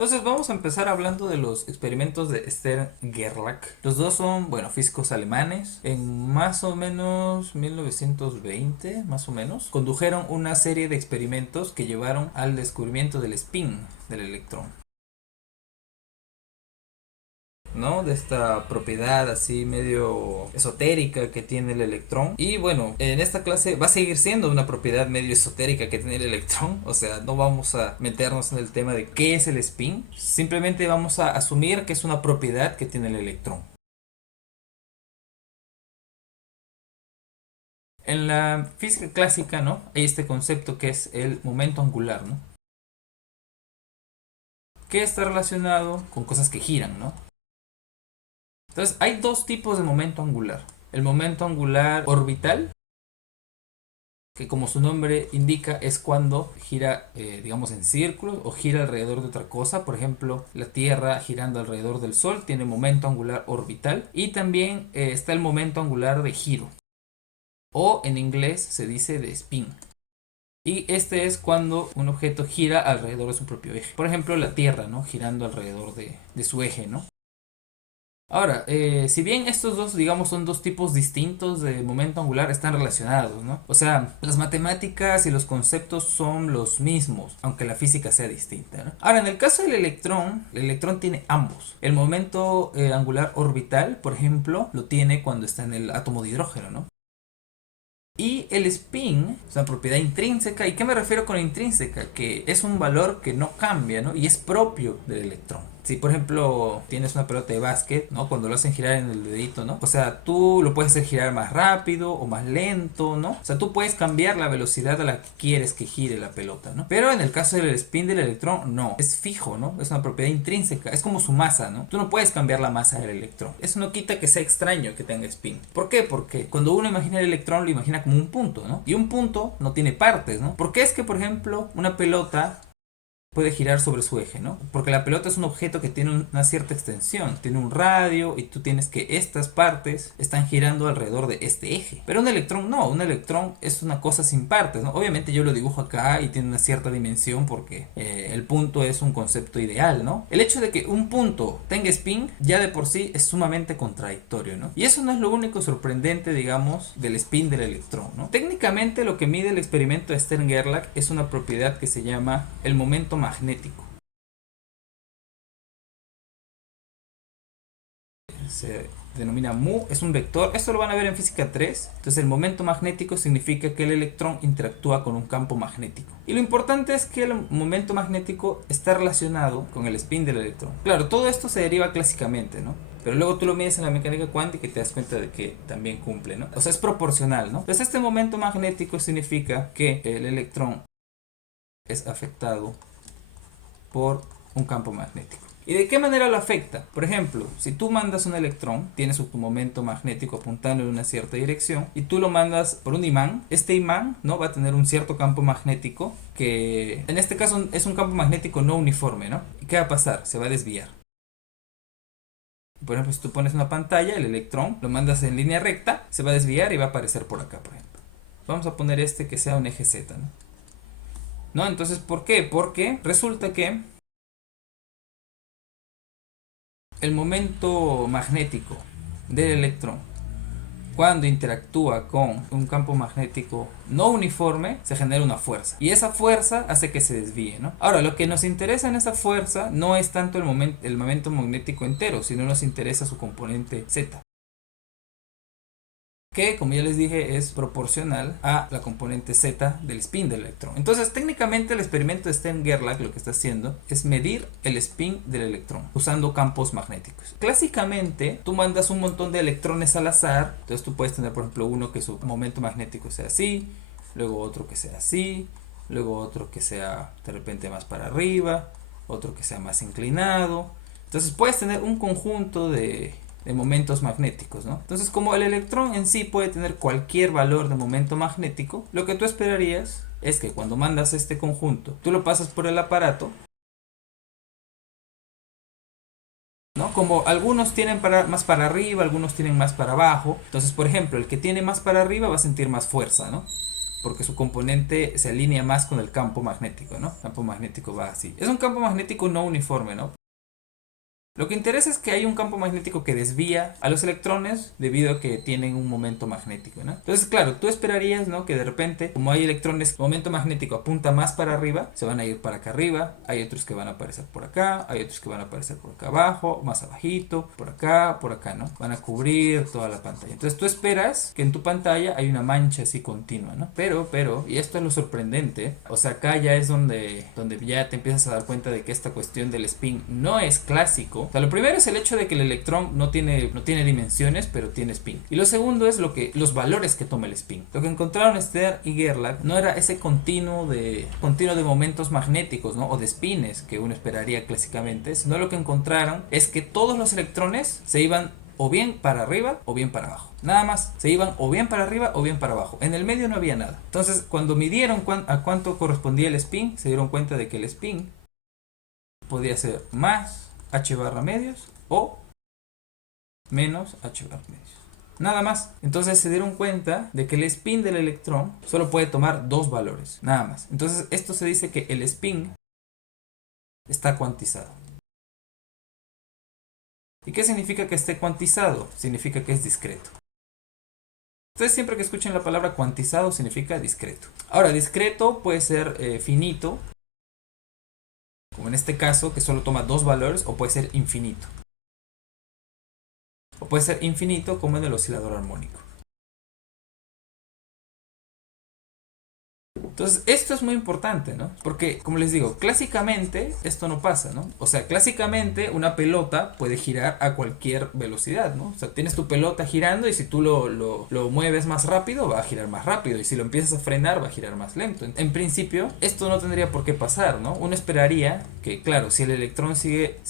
Entonces vamos a empezar hablando de los experimentos de Stern Gerlach. Los dos son, bueno, físicos alemanes. En más o menos 1920, más o menos, condujeron una serie de experimentos que llevaron al descubrimiento del spin del electrón. ¿No? De esta propiedad así medio esotérica que tiene el electrón. Y bueno, en esta clase va a seguir siendo una propiedad medio esotérica que tiene el electrón. O sea, no vamos a meternos en el tema de qué es el spin. Simplemente vamos a asumir que es una propiedad que tiene el electrón. En la física clásica, ¿no? Hay este concepto que es el momento angular, ¿no? Que está relacionado con cosas que giran, ¿no? Entonces, hay dos tipos de momento angular. El momento angular orbital, que como su nombre indica es cuando gira, digamos, en círculos o gira alrededor de otra cosa. Por ejemplo, la Tierra girando alrededor del Sol tiene momento angular orbital. Y también está el momento angular de giro, o en inglés se dice de spin. Y este es cuando un objeto gira alrededor de su propio eje. Por ejemplo, la Tierra, ¿no? Girando alrededor de su eje, ¿no? Ahora, si bien estos dos, digamos, son dos tipos distintos de momento angular, están relacionados, ¿no? O sea, las matemáticas y los conceptos son los mismos, aunque la física sea distinta, ¿no? Ahora, en el caso del electrón, el electrón tiene ambos. El momento angular orbital, por ejemplo, lo tiene cuando está en el átomo de hidrógeno, ¿no? Y el spin es una propiedad intrínseca. ¿Y qué me refiero con intrínseca? Que es un valor que no cambia, ¿no? Y es propio del electrón. Si por ejemplo tienes una pelota de básquet, ¿no? Cuando lo hacen girar en el dedito, ¿no? O sea, tú lo puedes hacer girar más rápido o más lento, ¿no? O sea, tú puedes cambiar la velocidad a la que quieres que gire la pelota, ¿no? Pero en el caso del spin del electrón, no. Es fijo, ¿no? Es una propiedad intrínseca. Es como su masa, ¿no? Tú no puedes cambiar la masa del electrón. Eso no quita que sea extraño que tenga spin. ¿Por qué? Porque cuando uno imagina el electrón, lo imagina como un punto, ¿no? Y un punto no tiene partes, ¿no? ¿Por qué es que, por ejemplo, una pelota puede girar sobre su eje, ¿no? Porque la pelota es un objeto que tiene una cierta extensión, tiene un radio y tú tienes que estas partes están girando alrededor de este eje. Pero un electrón no, un electrón es una cosa sin partes, ¿no? Obviamente yo lo dibujo acá y tiene una cierta dimensión porque el punto es un concepto ideal, ¿no? El hecho de que un punto tenga spin ya de por sí es sumamente contradictorio, ¿no? Y eso no es lo único sorprendente, digamos, del spin del electrón, ¿no? Técnicamente lo que mide el experimento de Stern-Gerlach es una propiedad que se llama el momento magnético. Se denomina mu, es un vector. Esto lo van a ver en física 3. Entonces el momento magnético significa que el electrón interactúa con un campo magnético. Y lo importante es que el momento magnético está relacionado con el spin del electrón. Claro, todo esto se deriva clásicamente, ¿no? Pero luego tú lo mides en la mecánica cuántica y te das cuenta de que también cumple, ¿no? O sea, es proporcional, ¿no? Entonces este momento magnético significa que el electrón es afectado por un campo magnético. ¿Y de qué manera lo afecta? Por ejemplo, si tú mandas un electrón, tienes tu momento magnético apuntando en una cierta dirección y tú lo mandas por un imán, este imán, ¿no? Va a tener un cierto campo magnético que en este caso es un campo magnético no uniforme, ¿no? ¿Y qué va a pasar? Se va a desviar. Por ejemplo, si tú pones una pantalla, el electrón lo mandas en línea recta, se va a desviar y va a aparecer por acá, por ejemplo. Vamos a poner este que sea un eje Z, ¿no? ¿No? Entonces, ¿por qué? Porque resulta que el momento magnético del electrón cuando interactúa con un campo magnético no uniforme se genera una fuerza y esa fuerza hace que se desvíe, ¿no? Ahora lo que nos interesa en esa fuerza no es tanto el momento magnético entero, sino nos interesa su componente Z, que como ya les dije es proporcional a la componente Z del spin del electrón. Entonces técnicamente el experimento de Stern-Gerlach lo que está haciendo es medir el spin del electrón usando campos magnéticos. Clásicamente tú mandas un montón de electrones al azar, entonces tú puedes tener por ejemplo uno que su momento magnético sea así, luego otro que sea así, luego otro que sea de repente más para arriba, otro que sea más inclinado. Entonces puedes tener un conjunto de momentos magnéticos, ¿no? Entonces, como el electrón en sí puede tener cualquier valor de momento magnético, lo que tú esperarías es que cuando mandas este conjunto, tú lo pasas por el aparato, ¿no? Como algunos tienen más para arriba, algunos tienen más para abajo. Entonces, por ejemplo, el que tiene más para arriba va a sentir más fuerza, ¿no? porque su componente se alinea más con el campo magnético, ¿no? El campo magnético va así. Es un campo magnético no uniforme, ¿no? Lo que interesa es que hay un campo magnético que desvía a los electrones debido a que tienen un momento magnético, ¿no? Entonces, claro, tú esperarías, ¿no? Que de repente, como hay electrones, el momento magnético apunta más para arriba, se van a ir para acá arriba, hay otros que van a aparecer por acá, hay otros que van a aparecer por acá abajo, más abajito, por acá, ¿no? Van a cubrir toda la pantalla. Entonces tú esperas que en tu pantalla hay una mancha así continua, ¿no? Pero, y esto es lo sorprendente, o sea, acá ya es donde ya te empiezas a dar cuenta de que esta cuestión del spin no es clásico. O sea, lo primero es el hecho de que el electrón no tiene dimensiones, pero tiene spin. Y lo segundo es los valores que toma el spin. Lo que encontraron Stern y Gerlach no era ese continuo de momentos magnéticos, ¿no? O de spines que uno esperaría clásicamente, sino lo que encontraron es que todos los electrones se iban o bien para arriba o bien para abajo. Nada más, se iban o bien para arriba o bien para abajo. En el medio no había nada. Entonces, cuando midieron a cuánto correspondía el spin, se dieron cuenta de que el spin podía ser más h barra medios o menos h barra medios. Nada más. Entonces se dieron cuenta de que el spin del electrón solo puede tomar dos valores. Nada más. Entonces esto se dice que el spin está cuantizado. ¿Y qué significa que esté cuantizado? Significa que es discreto. Ustedes siempre que escuchen la palabra cuantizado significa discreto. Ahora, discreto puede ser finito, como en este caso, que solo toma dos valores, o puede ser infinito. O puede ser infinito como en el oscilador armónico. Entonces, esto es muy importante, ¿no? Porque, como les digo, clásicamente esto no pasa, ¿no? O sea, clásicamente una pelota puede girar a cualquier velocidad, ¿no? O sea, tienes tu pelota girando y si tú lo mueves más rápido, va a girar más rápido. Y si lo empiezas a frenar, va a girar más lento. En principio, esto no tendría por qué pasar, ¿no? Uno esperaría que, claro, si el electrón sigue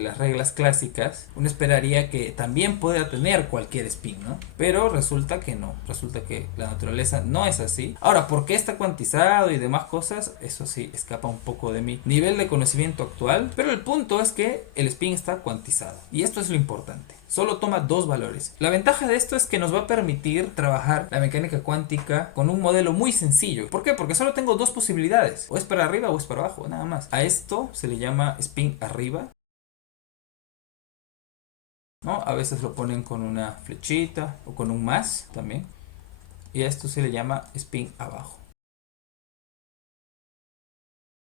las reglas clásicas, uno esperaría que también pueda tener cualquier spin, ¿no? Pero resulta que no. Resulta que la naturaleza no es así. Ahora, ¿por qué está cuantizado y demás cosas? Eso sí, escapa un poco de mi nivel de conocimiento actual, pero el punto es que el spin está cuantizado y esto es lo importante. Solo toma dos valores. La ventaja de esto es que nos va a permitir trabajar la mecánica cuántica con un modelo muy sencillo. ¿Por qué? Porque solo tengo dos posibilidades, o es para arriba o es para abajo, nada más. A esto se le llama spin arriba, ¿no? A veces lo ponen con una flechita o con un más también, y a esto se le llama spin abajo.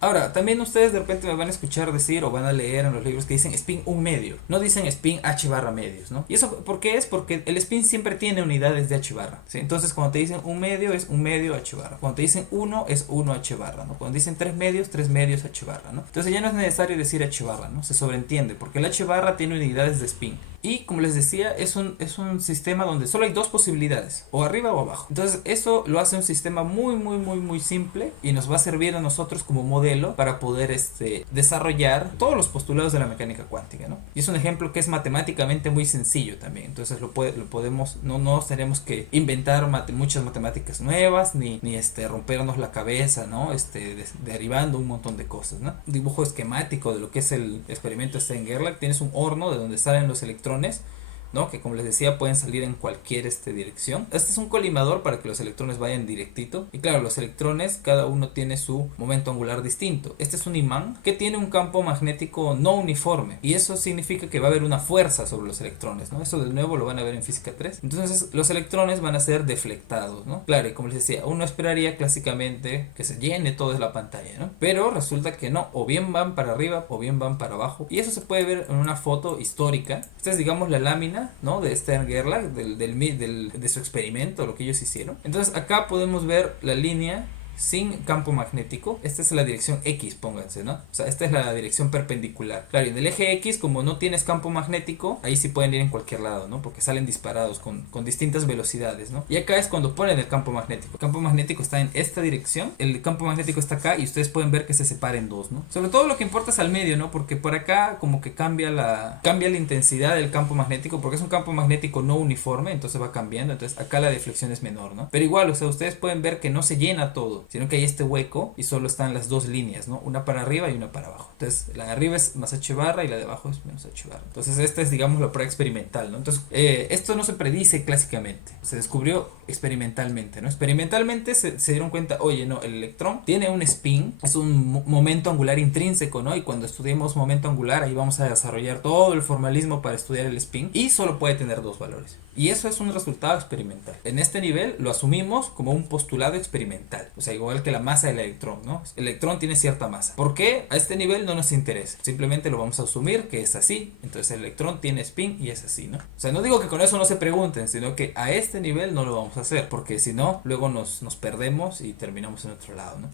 Ahora, también ustedes de repente me van a escuchar decir o van a leer en los libros que dicen spin un medio. No dicen spin h barra medios, ¿no? ¿Y eso por qué es? Porque el spin siempre tiene unidades de h barra, ¿sí? Entonces, cuando te dicen un medio es un medio h barra. Cuando te dicen 1 es 1 h barra, ¿no? Cuando dicen 3 medios h barra, ¿no? Entonces ya no es necesario decir h barra, ¿no? Se sobreentiende porque el h barra tiene unidades de spin. Y como les decía, es un sistema donde solo hay dos posibilidades, o arriba o abajo. Entonces eso lo hace un sistema muy simple y nos va a servir a nosotros como modelo para poder desarrollar todos los postulados de la mecánica cuántica, ¿no? Y es un ejemplo que es matemáticamente muy sencillo también. Entonces lo podemos, no tenemos que inventar muchas matemáticas nuevas ni rompernos la cabeza, ¿no? Derivando un montón de cosas, ¿no? Un dibujo esquemático de lo que es el experimento en Gerlach. Tienes un horno de donde salen los electrones, ¿no? Que como les decía pueden salir en cualquier dirección. Este es un colimador para que los electrones vayan directito. Y claro, los electrones cada uno tiene su momento angular distinto. Este es un imán que tiene un campo magnético no uniforme. Y eso significa que va a haber una fuerza sobre los electrones, ¿no? Eso de nuevo lo van a ver en física 3. Entonces los electrones van a ser deflectados, ¿no? Claro, y como les decía, uno esperaría clásicamente que se llene toda la pantalla, ¿no? Pero resulta que no. O bien van para arriba o bien van para abajo. Y eso se puede ver en una foto histórica. Esta es, digamos, la lámina, ¿no? De Stern Gerlach, de su experimento, lo que ellos hicieron. Entonces acá podemos ver la línea sin campo magnético. Esta es la dirección X, pónganse, ¿no? O sea, esta es la dirección perpendicular. Claro, y en el eje X, como no tienes campo magnético, ahí sí pueden ir en cualquier lado, ¿no? Porque salen disparados con distintas velocidades, ¿no? Y acá es cuando ponen el campo magnético. El campo magnético está en esta dirección, el campo magnético está acá y ustedes pueden ver que se separa en dos, ¿no? Sobre todo lo que importa es al medio, ¿no? Porque por acá como que cambia la intensidad del campo magnético, porque es un campo magnético no uniforme, entonces va cambiando. Entonces acá la deflexión es menor, ¿no? Pero igual, o sea, ustedes pueden ver que no se llena todo. todo, sino que hay este hueco y solo están las dos líneas, ¿no? Una para arriba y una para abajo. Entonces la de arriba es más h barra y la de abajo es menos h barra. Entonces esta es, digamos, la prueba experimental, ¿no? Entonces esto no se predice clásicamente, se descubrió experimentalmente, ¿no? Experimentalmente se dieron cuenta, oye, no, el electrón tiene un spin, es un momento angular intrínseco, ¿no? Y cuando estudiemos momento angular, ahí vamos a desarrollar todo el formalismo para estudiar el spin, y solo puede tener dos valores. Y eso es un resultado experimental. En este nivel lo asumimos como un postulado experimental. O sea, igual que la masa del electrón, ¿no? El electrón tiene cierta masa. ¿Por qué? A este nivel no nos interesa. Simplemente lo vamos a asumir que es así. Entonces el electrón tiene spin y es así, ¿no? O sea, no digo que con eso no se pregunten, sino que a este nivel no lo vamos a hacer. Porque si no, luego nos perdemos y terminamos en otro lado, ¿no?